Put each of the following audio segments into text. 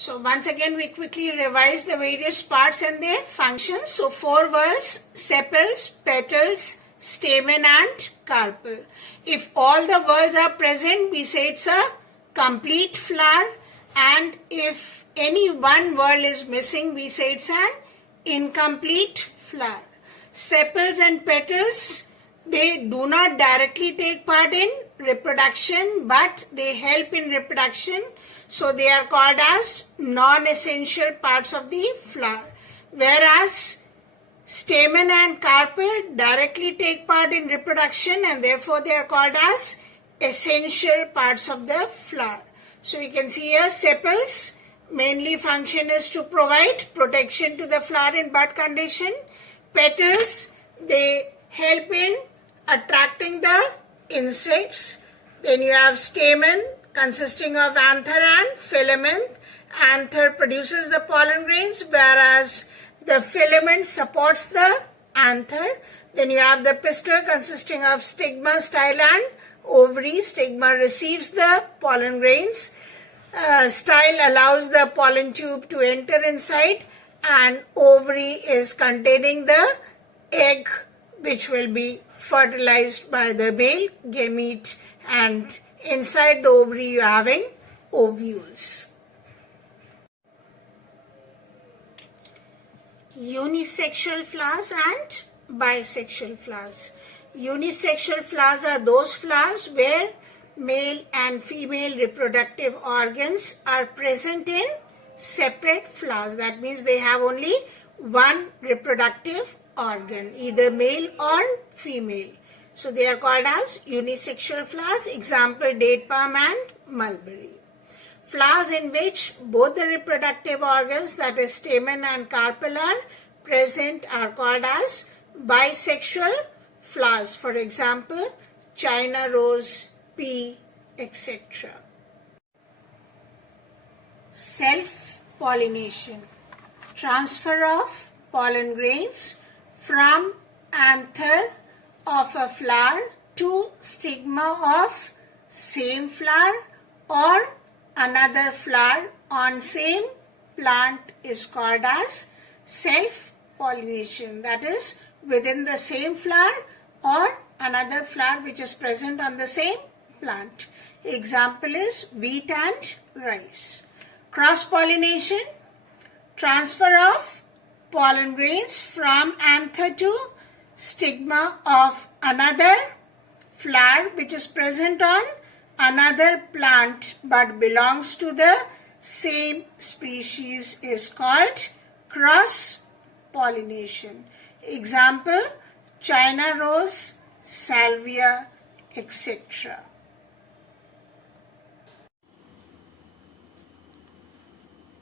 So once again we quickly revise the various parts and their functions. So 4 whorls, sepals, petals, stamen and carpel. If all the whorls are present, we say it's a complete flower, and if any one whorl is missing, we say it's an incomplete flower. Sepals and petals, they do not directly take part in reproduction, but they help in reproduction. So they are called as non-essential parts of the flower. Whereas stamen and carpel directly take part in reproduction, and therefore they are called as essential parts of the flower. So you can see here sepals, mainly function is to provide protection to the flower in bud condition. Petals, they help in attracting the insects. Then you have stamen consisting of anther and filament. Anther produces the pollen grains, whereas the filament supports the anther. Then you have the pistil consisting of stigma, style and ovary. Stigma receives the pollen grains. Style allows the pollen tube to enter inside, and ovary is containing the egg which will be fertilized by the male gamete, and inside the ovary you are having ovules. Unisexual flowers and bisexual flowers. Unisexual flowers are those flowers where male and female reproductive organs are present in separate flowers. That means they have only one reproductive organ, either male or female. So they are called as unisexual flowers. Example, date palm and mulberry. Flowers in which both the reproductive organs, that is stamen and carpel, are present are called as bisexual flowers. For example, China rose, pea, etc. Self-pollination. Transfer of pollen grains from anther of a flower to stigma of same flower or another flower on same plant is called as self-pollination. That is, within the same flower or another flower which is present on the same plant. Example is wheat and rice. Cross-pollination. Transfer of pollen grains from anther to stigma of another flower which is present on another plant but belongs to the same species is called cross-pollination. Example, China rose, salvia, etc.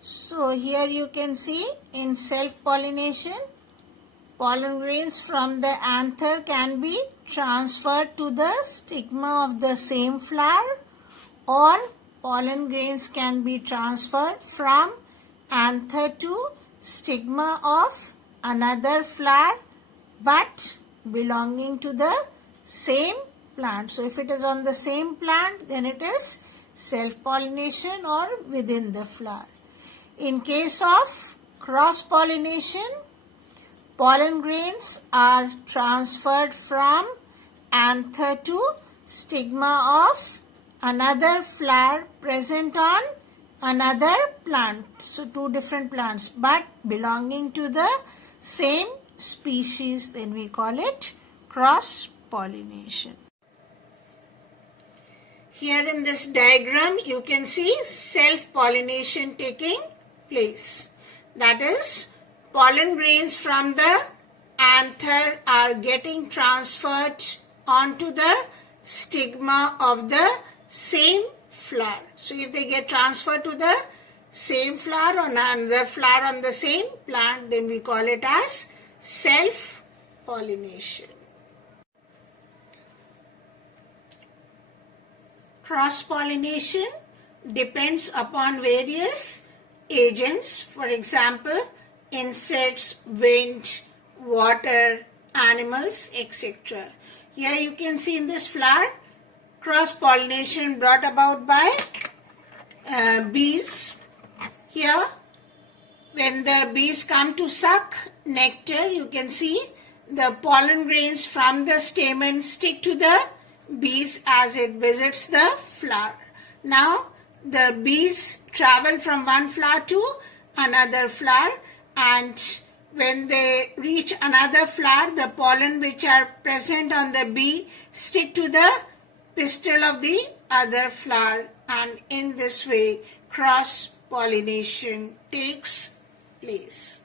So here you can see in self-pollination, pollen grains from the anther can be transferred to the stigma of the same flower, or pollen grains can be transferred from anther to stigma of another flower but belonging to the same plant. So if it is on the same plant, then it is self-pollination or within the flower. In case of cross-pollination, pollen grains are transferred from anther to stigma of another flower present on another plant. So two different plants but belonging to the same species, then we call it cross-pollination. Here in this diagram you can see self-pollination taking place. That is, pollen grains from the anther are getting transferred onto the stigma of the same flower. So if they get transferred to the same flower or another flower on the same plant, then we call it as self-pollination. Cross-pollination depends upon various agents. For example, insects, wind, water, animals, etc. Here you can see in this flower, cross-pollination brought about by bees. Here, when the bees come to suck nectar, you can see the pollen grains from the stamen stick to the bees as it visits the flower. Now, the bees travel from one flower to another flower, and when they reach another flower, the pollen which are present on the bee stick to the pistil of the other flower, and in this way cross pollination takes place.